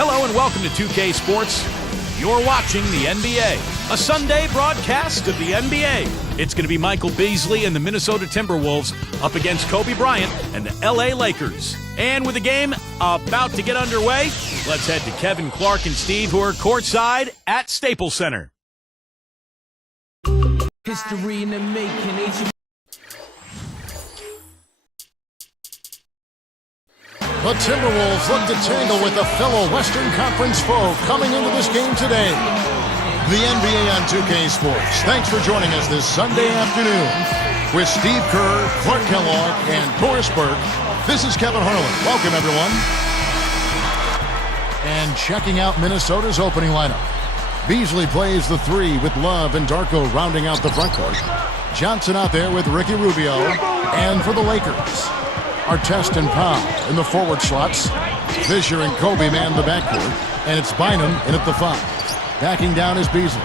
Hello and welcome to 2K Sports. You're watching the NBA, a Sunday broadcast of the NBA. It's going to be Michael Beasley and the Minnesota Timberwolves up against Kobe Bryant and the LA Lakers. And with the game about to get underway, let's head to Kevin, Clark, and Steve, who are courtside at Staples Center. History in the making. The Timberwolves look to tangle with a fellow Western Conference foe coming into this game today. The NBA on 2K Sports. Thanks for joining us this Sunday afternoon. With Steve Kerr, Clark Kellogg, and Doris Burke, this is Kevin Harlan. Welcome, everyone. And checking out Minnesota's opening lineup. Beasley plays the three with Love and Darko rounding out the front court. Johnson out there with Ricky Rubio. And for the Lakers, Artest and Powell in the forward slots. Fisher and Kobe man the backcourt. And it's Bynum in at the 5. Backing down is Beasley.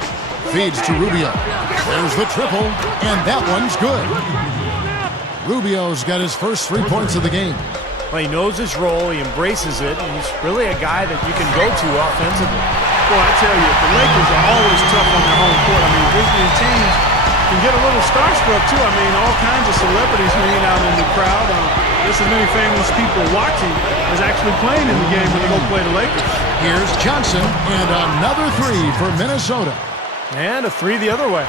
Feeds to Rubio. There's the triple, and that one's good. Rubio's got his first 3 points of the game. Well, he knows his role, he embraces it, and he's really a guy that you can go to offensively. Well, I tell you, the Lakers are always tough on their home court. I mean, visiting teams can get a little starstruck, too. I mean, all kinds of celebrities hanging out in the crowd. There's as many famous people watching as actually playing in the game when they go play the Lakers. Here's Johnson, and another 3 for Minnesota. And a 3 the other way.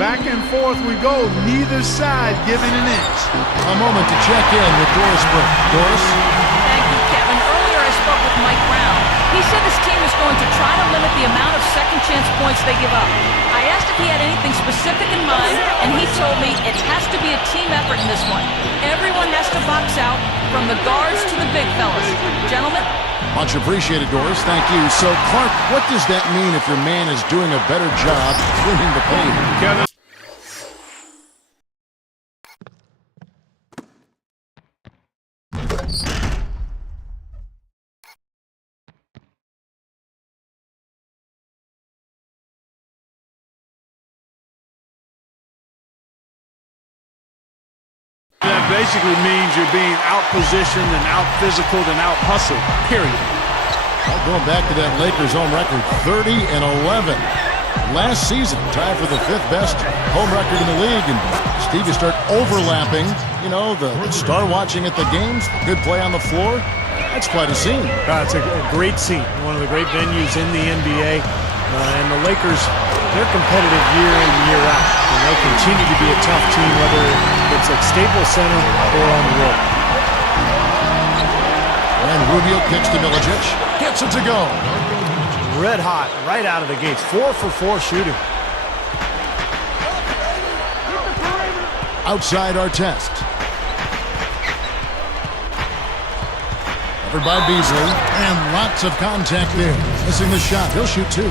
Back and forth we go, neither side giving an inch. A moment to check in with Doris Burke. Doris? Thank you, Kevin. Earlier I spoke with Mike Brown. He said his team is going to try to limit the amount of second chance points they give up. I asked if he had anything specific in mind, and he told me it has to be a team effort in this one. Everyone has to box out, from the guards to the big fellas. Gentlemen? Much appreciated, Doris. Thank you. So, Clark, what does that mean if your man is doing a better job cleaning the paint? Kevin. That basically means you're being out-positioned and out-physicaled and out-hustled, period. Well, going back to that Lakers home record, 30-11. Last season, tied for the 5th best home record in the league. And Steve, you start overlapping, the star watching at the games, good play on the floor. That's quite a scene. It's a great scene, one of the great venues in the NBA. And the Lakers, they're competitive year in, year out. And they'll continue to be a tough team, whether it's at Staples Center or on the road. And Rubio kicks to Milicic. Gets it to go. Red hot right out of the gates. 4 for 4 shooting. Outside Artest. Covered by Beasley. And lots of contact there. Missing the shot. He'll shoot 2.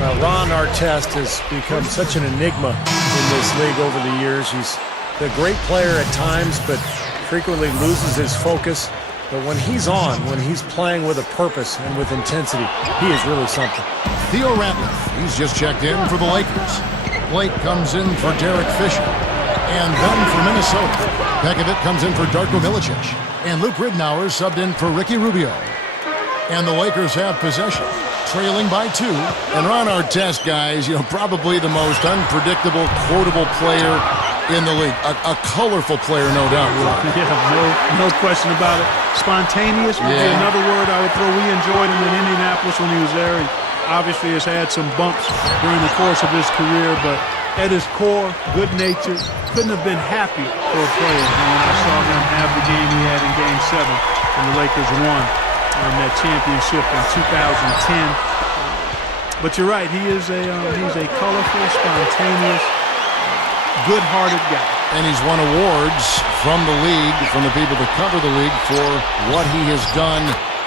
Ron Artest has become such an enigma in this league over the years. He's a great player at times, but frequently loses his focus. But when he's on, when he's playing with a purpose and with intensity, he is really something. Theo Ratliff, he's just checked in for the Lakers. Blake comes in for Derek Fisher. And then for Minnesota, Pekovic comes in for Darko Milicic. And Luke Ridnour subbed in for Ricky Rubio. And the Lakers have possession, trailing by 2. And Ron Artest, guys, probably the most unpredictable, quotable player in the league. A colorful player, no doubt. Yeah, no question about it. Spontaneous would be another word I would throw. We enjoyed him in Indianapolis when he was there. He obviously has had some bumps during the course of his career, but at his core, good-natured. Couldn't have been happier for a player when I saw him have the game he had in Game 7 when the Lakers won that championship in 2010. But you're right, he's a colorful, spontaneous, good-hearted guy. And he's won awards from the league, from the people that cover the league, for what he has done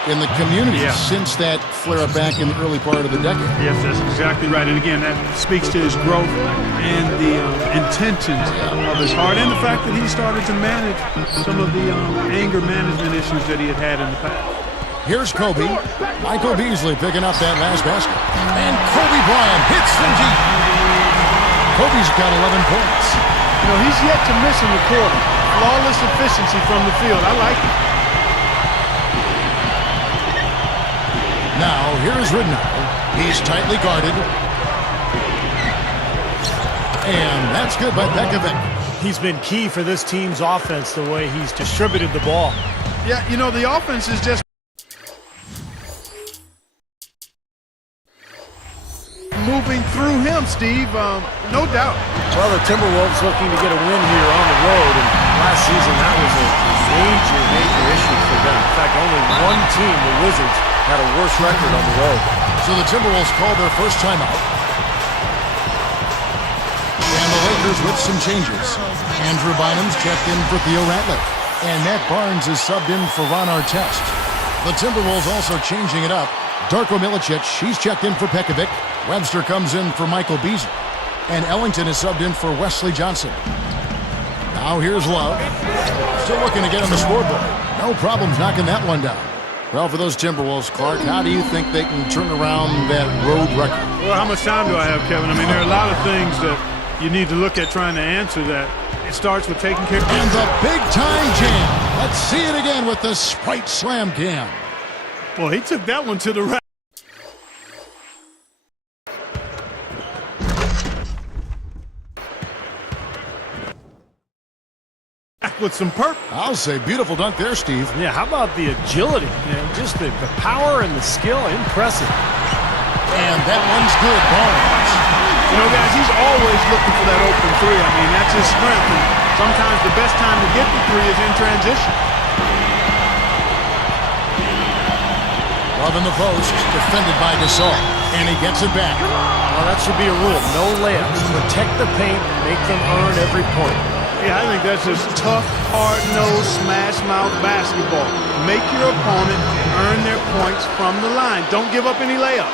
in the community since that flare-up back in the early part of the decade. Yes, that's exactly right. And again, that speaks to his growth and the intentions of his heart, and the fact that he started to manage some of the anger management issues that he had in the past. Here's Kobe. Michael Beasley picking up that last basket. And Kobe Bryant hits from deep. Kobe's got 11 points. He's yet to miss in the quarter. Flawless efficiency from the field. I like it. Now, here's Ridnour. He's tightly guarded. And that's good by Pekovic. He's been key for this team's offense, the way he's distributed the ball. Yeah, you know, the offense is just moving through him, Steve, no doubt. Well, the Timberwolves looking to get a win here on the road, and last season that was a major issue for them. In fact, only one team, the Wizards, had a worse record on the road. So the Timberwolves called their first timeout. And the Lakers with some changes. Andrew Bynum's checked in for Theo Ratliff. And Matt Barnes is subbed in for Ron Artest. The Timberwolves also changing it up. Darko Milicic, he's checked in for Pekovic. Webster comes in for Michael Beasley. And Ellington is subbed in for Wesley Johnson. Now here's Love. Still looking to get on the scoreboard. No problems knocking that one down. Well, for those Timberwolves, Clark, how do you think they can turn around that road record? Well, how much time do I have, Kevin? I mean, there are a lot of things that you need to look at trying to answer that. It starts with taking care of... And the big-time jam. Let's see it again with the Sprite Slam Cam. Well, he took that one to the right. With some purpose. I'll say beautiful dunk there, Steve. Yeah, how about the agility? Just the power and the skill, impressive. And that one's good, Barnes. You know, guys, he's always looking for that open three. I mean, that's his strength. And sometimes the best time to get the three is in transition. Love in the post, defended by Gasol. And he gets it back. Well, that should be a rule. No layups. Protect the paint, make them earn every point. Yeah, I think that's just tough, hard-nosed, smash-mouth basketball. Make your opponent earn their points from the line. Don't give up any layups.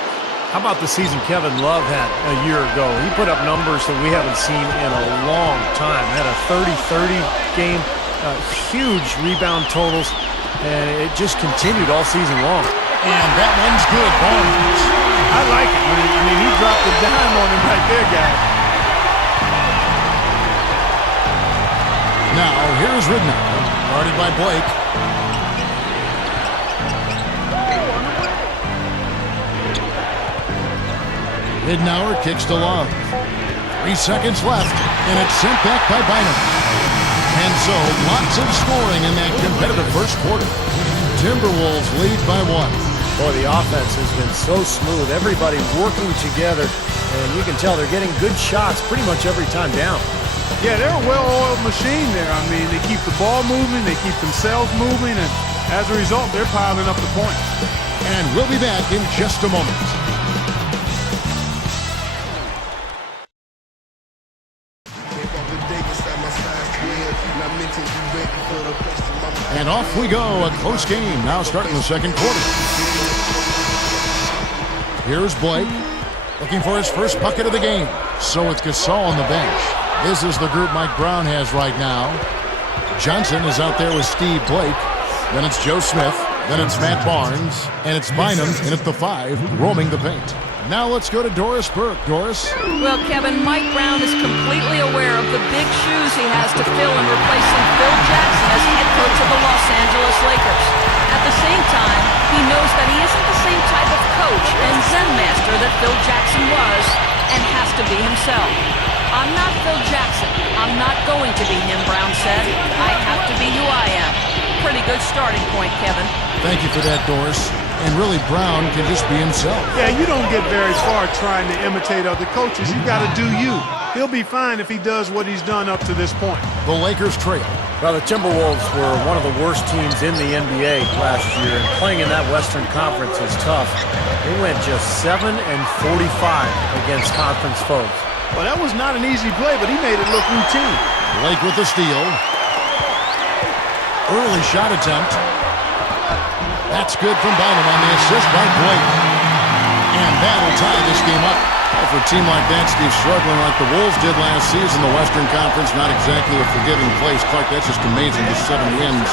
How about the season Kevin Love had a year ago? He put up numbers that we haven't seen in a long time. Had a 30-30 game, huge rebound totals, and it just continued all season long. And that one's good, Barnes. I like it. I mean, he dropped a dime on him right there, guys. Now, here's Ridnour, guarded by Blake. Ridnour kicks to Love. 3 seconds left, and it's sent back by Bynum. And so, lots of scoring in that competitive first quarter. Timberwolves lead by 1. Boy, the offense has been so smooth. Everybody working together, and you can tell they're getting good shots pretty much every time down. Yeah, they're a well-oiled machine there. I mean, they keep the ball moving, they keep themselves moving, and as a result, they're piling up the points. And we'll be back in just a moment. And off we go, a close game, now starting the second quarter. Here's Blake, looking for his first bucket of the game. So it's Gasol on the bench. This is the group Mike Brown has right now. Johnson is out there with Steve Blake. Then it's Joe Smith. Then it's Matt Barnes. And it's Bynum in at the 5, roaming the paint. Now let's go to Doris Burke. Doris? Well, Kevin, Mike Brown is completely aware of the big shoes he has to fill in replacing Phil Jackson as head coach of the Los Angeles Lakers. At the same time, he knows that he isn't the same type of coach and Zen master that Phil Jackson was and has to be himself. I'm not Phil Jackson. I'm not going to be him, Brown said. I have to be who I am. Pretty good starting point, Kevin. Thank you for that, Doris. And really, Brown can just be himself. Yeah, you don't get very far trying to imitate other coaches. You got to do you. He'll be fine if he does what he's done up to this point. The Lakers trail. Well, the Timberwolves were one of the worst teams in the NBA last year, and playing in that Western Conference is tough. They went just 7-45 against conference foes. Well, that was not an easy play, but he made it look routine. Blake with the steal. Early shot attempt. That's good from Bynum on the assist by Blake. And that'll tie this game up. Well, for a team like that, Steve, struggling like the Wolves did last season, the Western Conference, not exactly a forgiving place. Clark, that's just amazing. Just 7 wins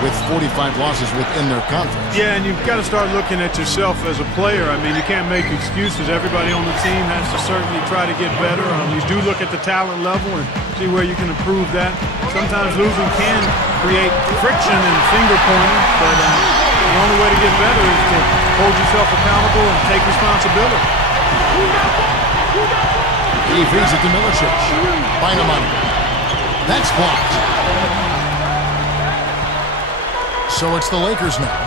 with 45 losses within their conference. Yeah, and you've got to start looking at yourself as a player. I mean, you can't make excuses. Everybody on the team has to certainly try to get better. You do look at the talent level and see where you can improve that. Sometimes losing can create friction and finger pointing, but The only way to get better is to hold yourself accountable and take responsibility. He feeds it to Milicic. Bynum. That's blocked. So it's the Lakers now.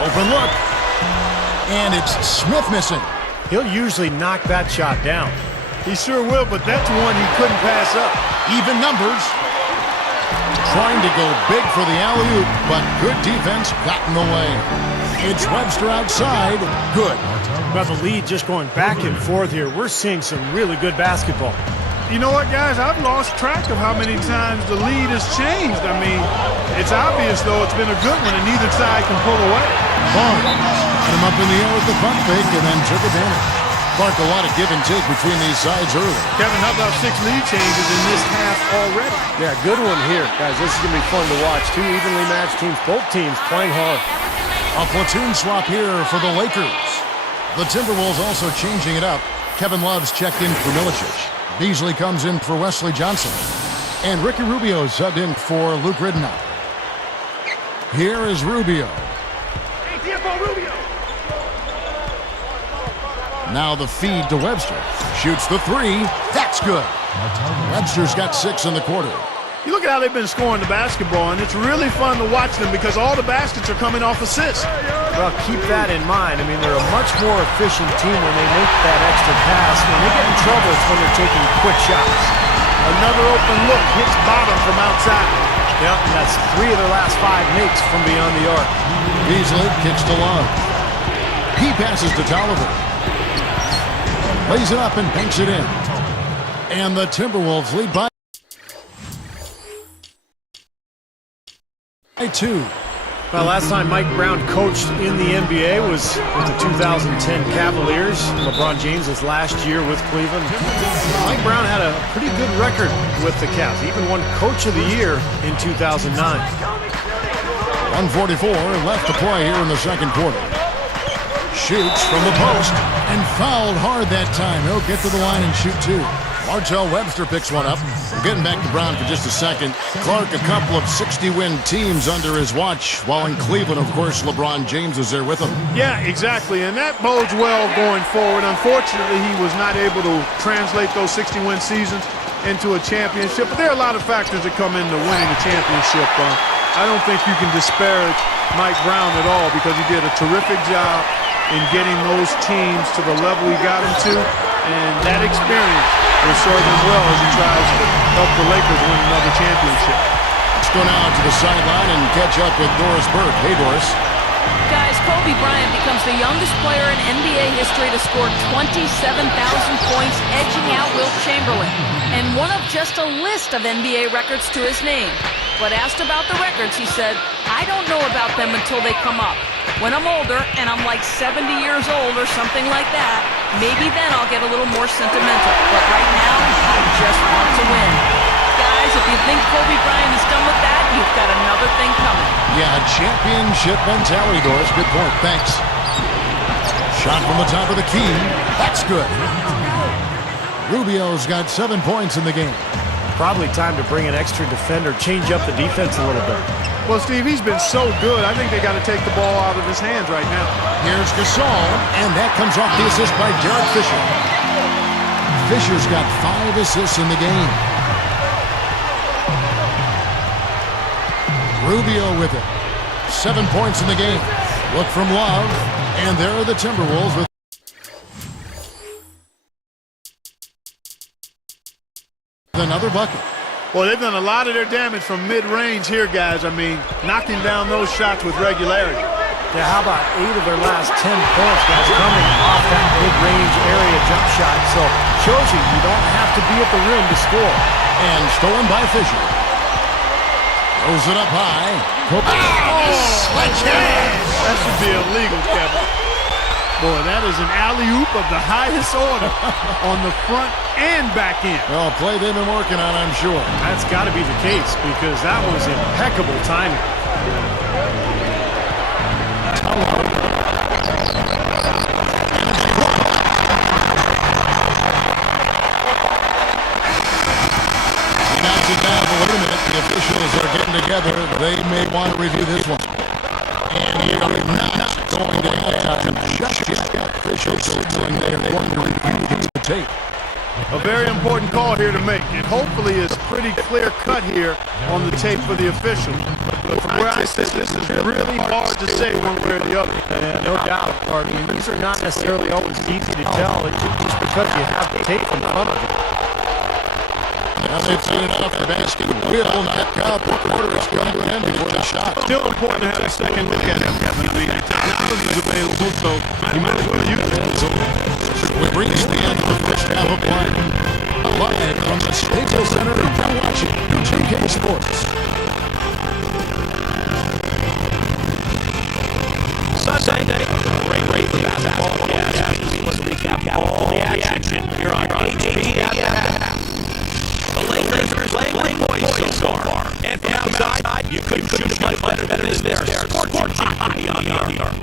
Open look. And it's Smith missing. He'll usually knock that shot down. He sure will, but that's one he couldn't pass up. Even numbers. Trying to go big for the alley-oop, but good defense got in the way. It's Webster outside. Good. Well, the lead just going back and forth here. We're seeing some really good basketball. You know what, guys? I've lost track of how many times the lead has changed. I mean, it's obvious, though, it's been a good one, and neither side can pull away. Barnes had him up in the air with the front fake and then took advantage. Clark, a lot of give and take between these sides early. Kevin, how about 6 lead changes in this half already? Yeah, good one here. Guys, this is going to be fun to watch. Two evenly matched teams, both teams playing hard. A platoon swap here for the Lakers. The Timberwolves also changing it up. Kevin Love's checked in for Milicic. Beasley comes in for Wesley Johnson. And Ricky Rubio subbed in for Luke Ridenour. Here is Rubio. Now the feed to Webster. Shoots the three. That's good. Webster's got 6 in the quarter. You look at how they've been scoring the basketball, and it's really fun to watch them because all the baskets are coming off assists. Well, keep that in mind. I mean, they're a much more efficient team when they make that extra pass. When they get in trouble, it's when they're taking quick shots. Another open look hits bottom from outside. Yep, and that's 3 of their last 5 makes from beyond the arc. Beasley kicks to Love. He passes to Tolliver. Lays it up and banks it in. And the Timberwolves lead by 2. Well, last time Mike Brown coached in the NBA was with the 2010 Cavaliers. LeBron James' last year with Cleveland. Mike Brown had a pretty good record with the Cavs. He even won Coach of the Year in 2009. 1:44 left to play here in the second quarter. Shoots from the post and fouled hard that time. He'll get to the line and shoot 2. Martell Webster picks one up. We're getting back to Brown for just a second. Clark, a couple of 60-win teams under his watch, while in Cleveland, of course, LeBron James is there with him. Yeah, exactly, and that bodes well going forward. Unfortunately, he was not able to translate those 60-win seasons into a championship, but there are a lot of factors that come into winning a championship. I don't think you can disparage Mike Brown at all because he did a terrific job in getting those teams to the level he got them to, and that experience will serve him well as he tries to help the Lakers win another championship. Let's go now to the sideline and catch up with Doris Burke. Hey, Doris. Guys, Kobe Bryant becomes the youngest player in NBA history to score 27,000 points, edging out Wilt Chamberlain, and one of just a list of NBA records to his name. But asked about the records, he said, "I don't know about them until they come up. When I'm older and I'm like 70 years old or something like that, maybe then I'll get a little more sentimental. But right now, I just want to win." Guys, if you think Kobe Bryant is done with that, you've got another thing coming. Yeah, championship mentality, Doris. Good point. Thanks. Shot from the top of the key. That's good. Rubio's got 7 points in the game. Probably time to bring an extra defender, change up the defense a little bit. Well, Steve, he's been so good. I think they got to take the ball out of his hands right now. Here's Gasol, and that comes off the assist by Derek Fisher. Fisher's got 5 assists in the game. Rubio with it. 7 points in the game. Look from Love, and there are the Timberwolves with another bucket. Well, they've done a lot of their damage from mid-range here, guys. I mean, knocking down those shots with regularity. Yeah, how about 8 of their last 10 points, guys, coming off that mid-range area jump shot. So, shows you don't have to be at the rim to score. And stolen by Fisher. Throws it up high. Sledgehammer! That should be illegal, Kevin. Boy, that is an alley-oop of the highest order on the front and back end. Well, a play they've been working on, I'm sure. That's got to be the case because that was impeccable timing. He knocks it down, but wait a minute. The officials are getting together, they may want to review this one. And we are not going to halftime just yet. Officials signaling they are going to review the tape. A very important call here to make. It hopefully is pretty clear cut here on the tape for the official. But from where I sit, this is really hard to say one way or the other. Yeah, no doubt, Carter. These are not necessarily always easy to tell. It's just because you have the tape in front of you. Now they've seen it off the basket. Will not count. The quarter is coming to an end before the shot. Still important to have a second look at him, Kevin. I mean, the technology is available, so you might as well use it. We've reached the end of the first half of play. Live from the Staples Center, you're watching 2K Sports. Sunday, great basketball. Let's recap all the action here on HGF. The Lakers playing boys so far. And from outside, you couldn't play better than this there. Scorching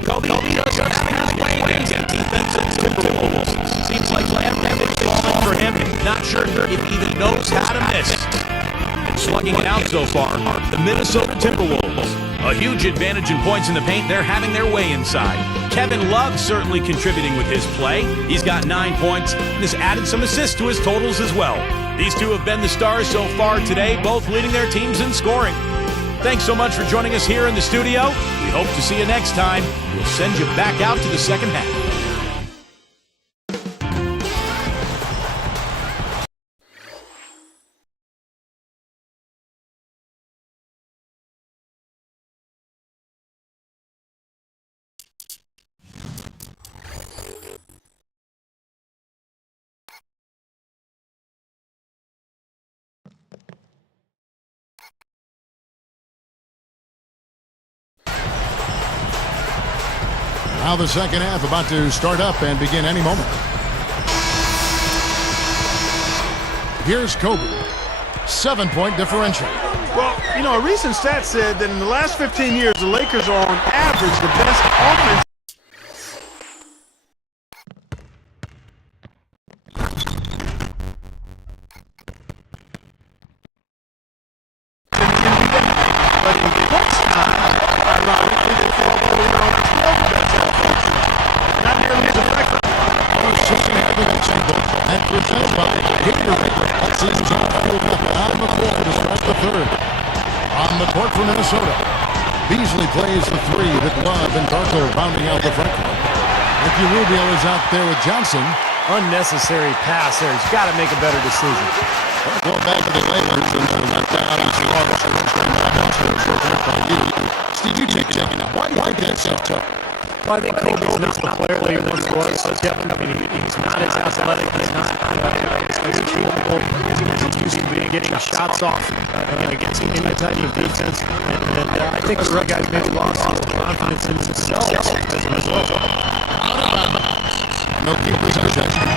Kobe doesn't have his way against defensive Timberwolves. Seems like everything's falling for him. Not sure if he even knows how to miss. And slugging it out so far, the Minnesota Timberwolves. A huge advantage in points in the paint. They're having their way inside. Kevin Love certainly contributing with his play. He's got 9 points and has added some assists to his totals as well. These two have been the stars so far today, both leading their teams in scoring. Thanks so much for joining us here in the studio. We hope to see you next time. We'll send you back out to the second half. Now the second half about to start up and begin any moment. Here's Kobe. 7-point differential. Well, you know, a recent stat said that in the last 15 years, the Lakers are on average the best offense. But in clutch time, ironically, they fall below the best offense. Not nearly as effective. Second half of the table and presented by Gatorade. That season's on the floor to start the third. On the court for Minnesota, Beasley plays the three with Love and Darko rounding out the front court. Ricky Rubio is out there with Johnson. Unnecessary pass there. He's got to make a better decision. Going back to the Lakers and not down as far as Steve, you take it out. Why do you think that's so tough? Well, I think Kobe's not the player that he once was. Kevin, I mean, he's not as athletic. He's not as capable as he used to be getting shots off against any type of defense. And I think the right guys maybe lost confidence in themselves as a result. No keep possession.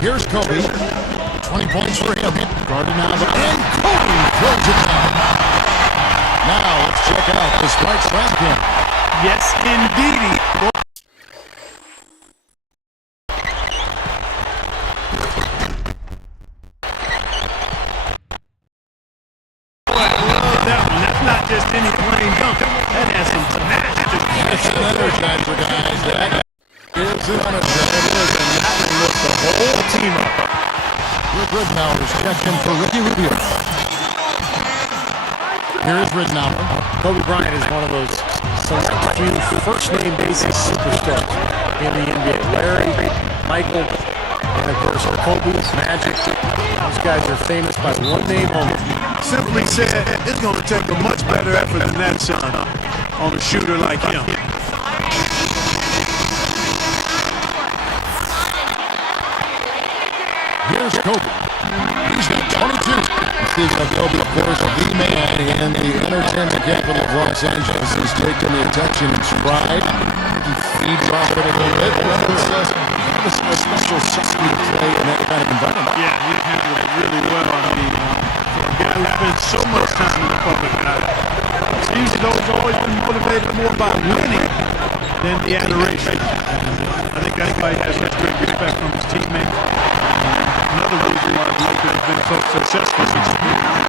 Here's Kobe. 20 points for him. Guarded now, and Kobe throws it down. Now let's check out the strike slap game. Yes, indeedy. That's not just any plain dunk. That has some tenacity. It's an energizer, guys. That is an energizer. It is, and that will lift the whole team up. Rick Ridnour's checking for Ricky Rubio. Here is Ridnour. Kobe Bryant is one of those few first-name basis superstars in the NBA. Larry, Michael, and of course Kobe, Magic. Those guys are famous by one name only. Simply said, it's going to take a much better effort than that, son, on a shooter like him. Here's Kobe. He's got 22. Speaking of Kobe, of course, the man in the entertainment capital of Los Angeles has taken the attention in stride. He feeds off it a little bit. It's a special safety to play in that kind of environment. Yeah, he handled it really well. I mean, for a guy who spends so much time in the public eye, seems as though he's always been motivated more by winning than the adoration. I think that's why he has such great respect from his teammates. Another reason why the Lakers have been so successful since he's been here.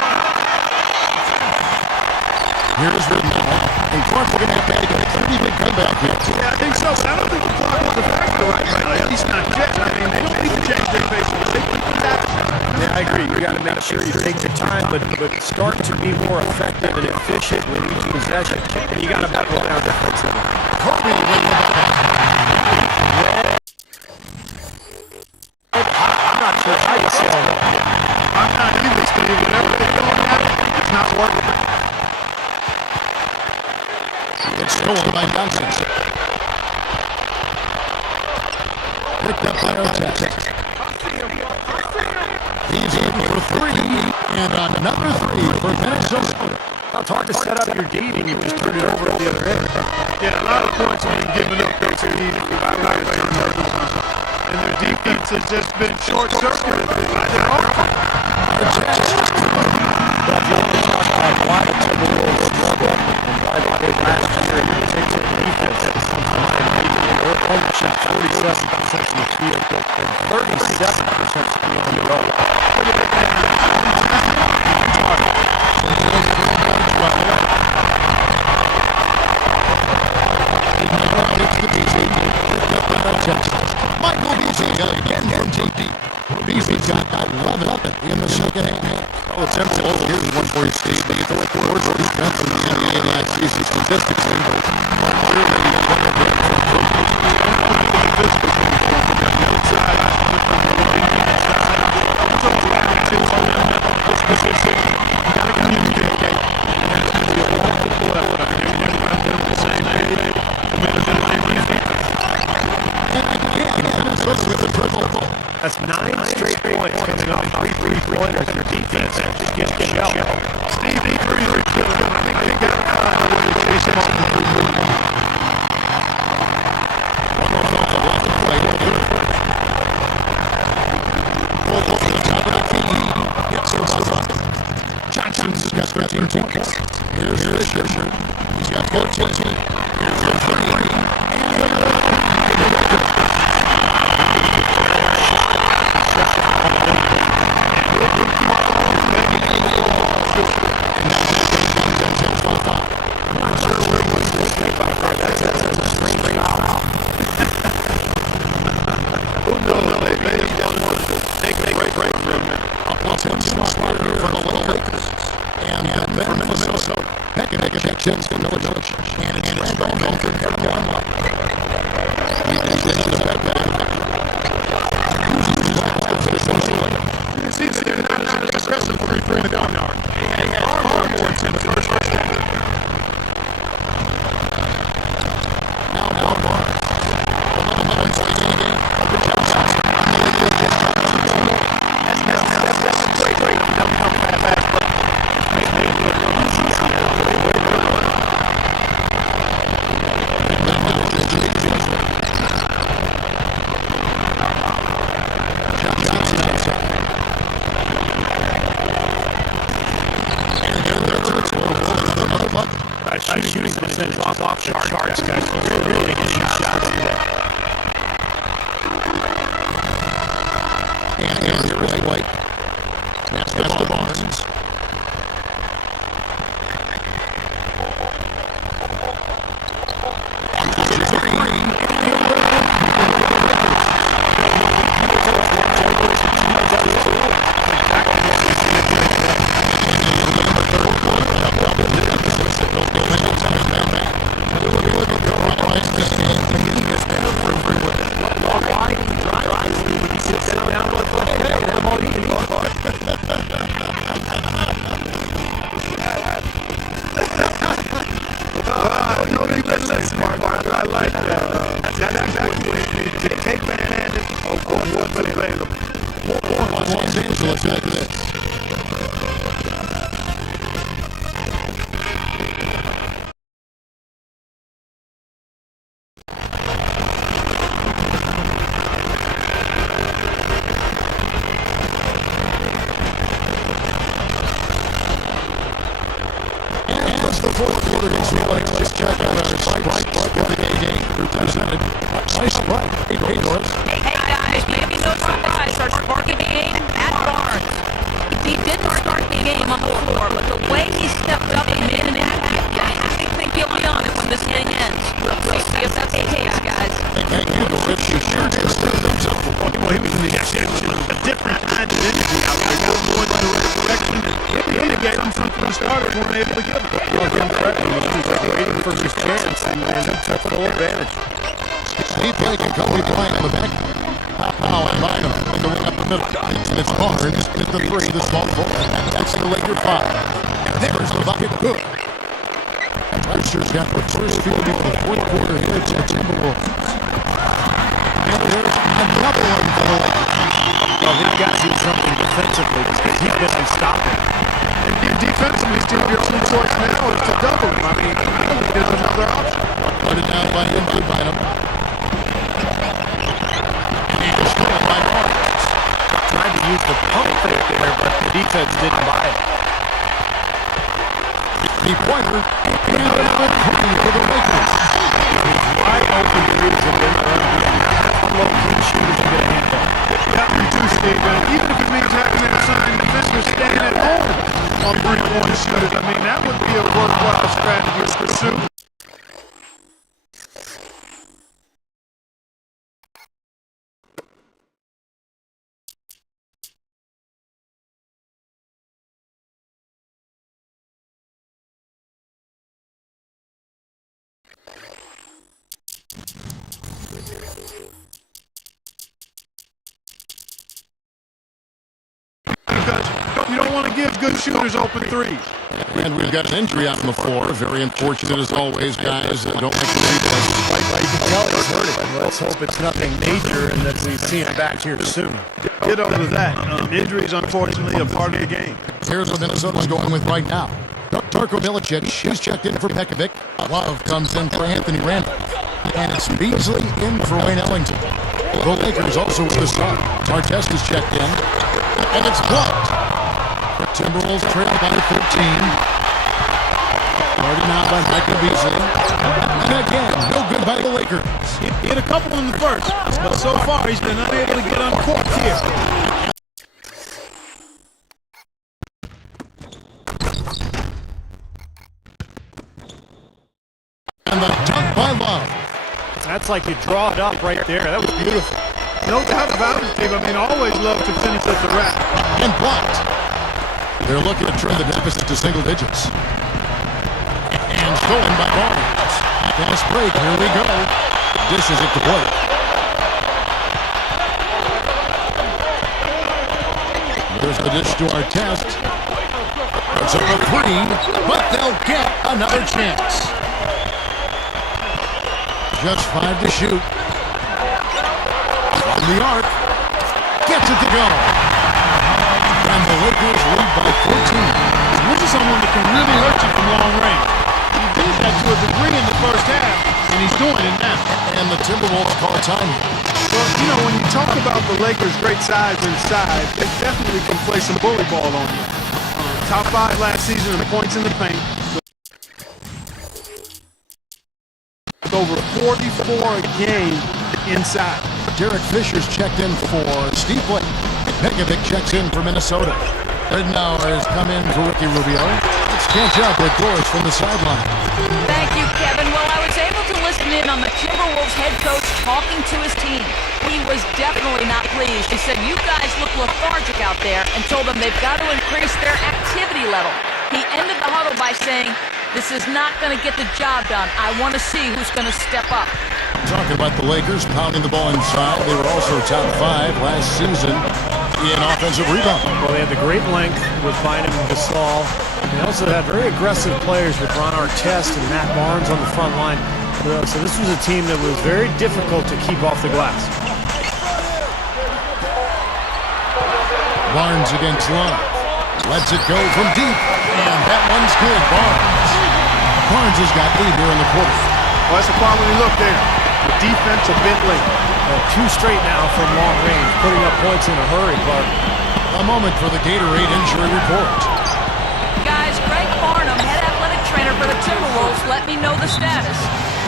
Here's Ridnow. And Clark's going to have to make a pretty big comeback here. Yeah, I think so, but I don't think the clock is a factor right now. At least not yet. I mean, they don't need to change their pace. They can do that. Yeah, I agree. You got to make sure you take the time, but start to be more effective and efficient with each possession. And you got to buckle down defensively. Kobe with the I'm not sure how you sell that. I'm not either, Steve. Whatever they're going at, it's not working. It's stolen by Johnson. Picked up by Artest. He's in for three, and another three for Minnesota. It's hard to set up your D when you just turn it over to the other end. Yeah, a lot of points have been given up their speed by turnovers. And their defense has just been short-circuited by their offense. But if you want to talk about why the Timberwolves struggle and why they did last year in particular defense, their opponent shot 47% from the field and 37% from the road. Look at that. Michael Beasley again from JP. Beasley's got 11 in the second half. Well, the Timberwolves, here's one for you, Steve. The worst defense in the NBA last season statistically. That's 9 straight points coming off 3 3-pointers in their defense against Shell. Steve, he really killed him. I think they got to find a way to chase him off the three-point line. Johnson's got 13 points. Here's Fisher. He's got 14. Here's the three. Shooting percentage off charts, guys. Really good shots today. And here is White. That's the Barnes. The fourth Minnesota gets the play. Just check out our Sprite everyday game presented by Sprite. Hey, Doris. Hey guys, maybe no surprise, our sparking game at Barnes. He didn't start the game on the floor, but the way he stepped up and made an impact, I think he'll be on it when this game ends. Let's see if that's the case, guys. Thank you, Doris. You sure did stir things up for one. Well, he was in the exception. A different kind of energy out there. Got him going in the right direction. He gave him something the starters weren't able to give him. Well, give him credit. He was waiting for his chance, and he took full advantage. He played and Kobe Bryant on the back. Now I'm buying him. And going up the middle. And it's Barnes at the three, the small forward. That's the Laker 5. And there's the bucket. Good. And Webster's got the first field goal of the fourth quarter here to the Timberwolves. And there's another one for the Lakers. Well, they've got to do something defensively because he's been unstoppable. And defensively, Steve, your only choice now is to double him. I mean, I don't think there's another option. Put it down by him, by Bynum. And he's stolen by Barnes. Tried to use the pump fake there, but the defense didn't buy it. Three-pointer. And another three for the Lakers. Wide open threes have been low-key shooters are going to handle. That me too, Steve. And even if it means having an assigned defender staying at home on three-point shooters, I mean, that would be a worthwhile strategy to pursue. Because you don't want to give good shooters open threes. And we've got an injury out on the floor. Very unfortunate as always, guys. Don't like to see this. You can tell he's hurting. Let's hope it's nothing major and that we see him back here soon. Get over that. Injuries, unfortunately, are part of the game. Here's what Minnesota's going with right now. Darko Milicic, she's checked in for Pekovic. Love comes in for Anthony Randolph. And it's Beasley in for Wayne Ellington. The Lakers also with the start. Artest is checked in. And it's blocked. The Timberwolves trail by 13. Guarded now by Michael Beasley. And again, no good by the Lakers. He hit a couple in the first, but so far he's been unable to get uncorked here. And the dunk by Love. That's like you draw it up right there. That was beautiful. No doubt about it, Steve. I mean, always love to finish at the rack. And blocked. They're looking to trim the deficit to single digits. And stolen by Barnes. Fast break. Here we go. Dishes it to Blake. There's the dish to Artest. It's over three, but they'll get another chance. Just 5 to shoot. From the arc. Gets it to go. And the Lakers lead by 14. This is someone that can really hurt you from long range. He did that to a degree in the first half, and he's doing it now. And the Timberwolves call time. Well, you know, when you talk about the Lakers' great size inside, they definitely can play some bully ball on you. Top 5 last season in points in the paint. Over 44 a game inside. Derek Fisher's checked in for Steve Blake. Pekovic checks in for Minnesota. Ridnour has come in for Ricky Rubio. Let's catch up with Doris from the sideline. Thank you, Kevin. Well, I was able to listen in on the Timberwolves head coach talking to his team. He was definitely not pleased. He said, you guys look lethargic out there, and told them they've got to increase their activity level. He ended the huddle by saying, this is not going to get the job done. I want to see who's going to step up. Talking about the Lakers pounding the ball inside. They were also top 5 last season in offensive rebound. Well, they had the great length with Bynum and Gasol. They also had very aggressive players with Ron Artest and Matt Barnes on the front line. So this was a team that was very difficult to keep off the glass. Barnes against Love. Lets it go from deep. And that one's good. Barnes has got 8 here in the quarter. Well, that's a quality look there. The defense a bit late. 2 straight now from long range, putting up points in a hurry, Clark. A moment for the Gatorade injury report. Guys, Greg Barnum, head athletic trainer for the Timberwolves, Timberwolves let me know the status.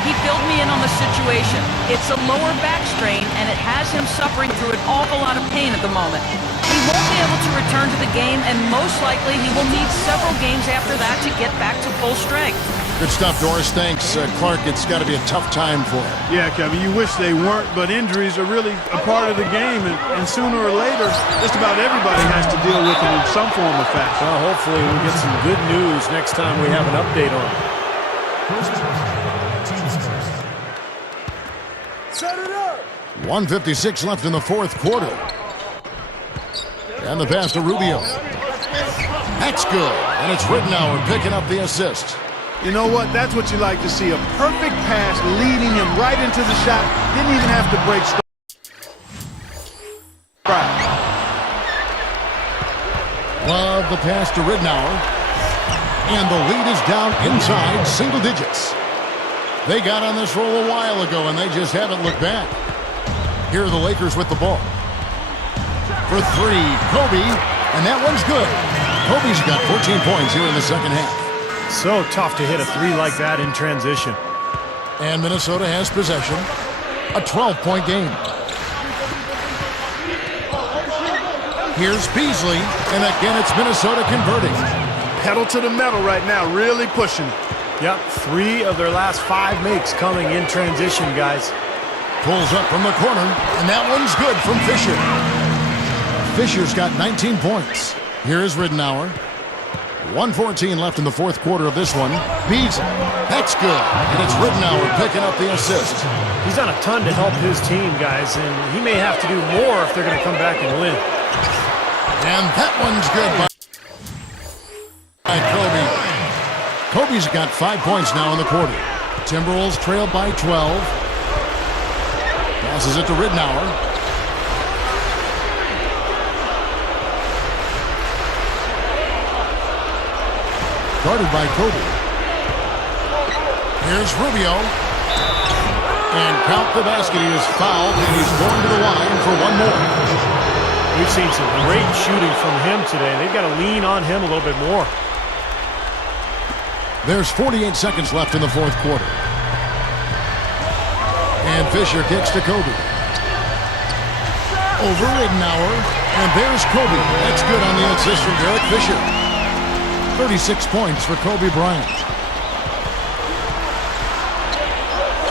He filled me in on the situation. It's a lower back strain, and it has him suffering through an awful lot of pain at the moment. He won't be able to return to the game, and most likely he will need several games after that to get back to full strength. Good stuff, Doris. Thanks, Clark. It's got to be a tough time for him. Yeah, Kevin, you wish they weren't, but injuries are really a part of the game, and sooner or later, just about everybody has to deal with them in some form or fashion. Well, hopefully we'll get some good news next time we have an update on it. Set it up. 1:56 left in the fourth quarter. And the pass to Rubio. That's good. And it's Rittenauer picking up the assist. You know what? That's what you like to see. A perfect pass leading him right into the shot. Didn't even have to break start. Love the pass to Rittenauer. And the lead is down inside single digits. They got on this roll a while ago, and they just haven't looked back. Here are the Lakers with the ball. For three, Kobe, and that one's good. Kobe's got 14 points here in the second half. So tough to hit a three like that in transition. And Minnesota has possession. A 12-point game. Here's Beasley, and again it's Minnesota converting. Pedal to the metal right now, really pushing it. Yep, 3 of their last 5 makes coming in transition, guys. Pulls up from the corner, and that one's good from Fisher. Fisher's got 19 points. Here is Rittenauer. 1:14 left in the fourth quarter of this one. Beasley, that's good. And it's Rittenauer picking up the assist. He's done a ton to help his team, guys, and he may have to do more if they're going to come back and win. And that one's good by Kobe. Kobe's got 5 points now in the quarter. Timberwolves trail by 12. Passes it to Rittenauer. Guarded by Kobe. Here's Rubio. And count the basket. He is fouled, and he's going to the line for one more. We've seen some great shooting from him today. They've got to lean on him a little bit more. There's 48 seconds left in the fourth quarter. And Fisher kicks to Kobe. Over Rittenauer. And there's Kobe. That's good on the assist from Derek Fisher. 36 points for Kobe Bryant.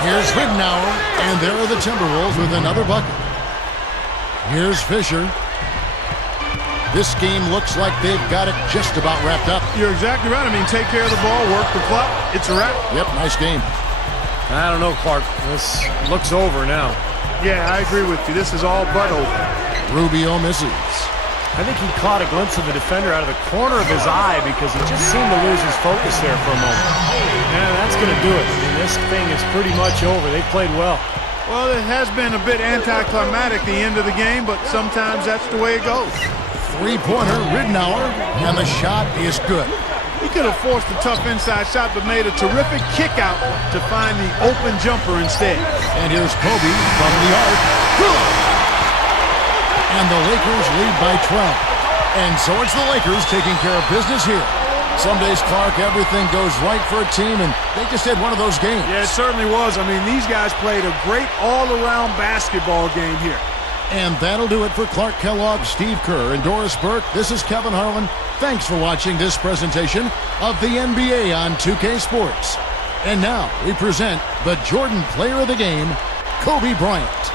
Here's Rittenauer. And there are the Timberwolves with another bucket. Here's Fisher. This game looks like they've got it just about wrapped up. You're exactly right. I mean, take care of the ball, work the clock. It's a wrap. Yep, nice game. I don't know, Clark. This looks over now. Yeah, I agree with you. This is all but over. Rubio misses. I think he caught a glimpse of the defender out of the corner of his eye because he just seemed to lose his focus there for a moment. Yeah, that's going to do it. I mean, this thing is pretty much over. They played well. Well, it has been a bit anticlimactic, the end of the game, but sometimes that's the way it goes. Three-pointer, Rittenauer, and the shot is good. He could have forced a tough inside shot, but made a terrific kick out to find the open jumper instead. And here's Kobe from the arc. Good! And the Lakers lead by 12. And so it's the Lakers taking care of business here. Some days, Clark, everything goes right for a team, and they just had one of those games. Yeah, it certainly was. I mean, these guys played a great all-around basketball game here. And that'll do it for Clark Kellogg, Steve Kerr, and Doris Burke. This is Kevin Harlan. Thanks for watching this presentation of the NBA on 2K Sports. And now we present the Jordan Player of the Game, Kobe Bryant.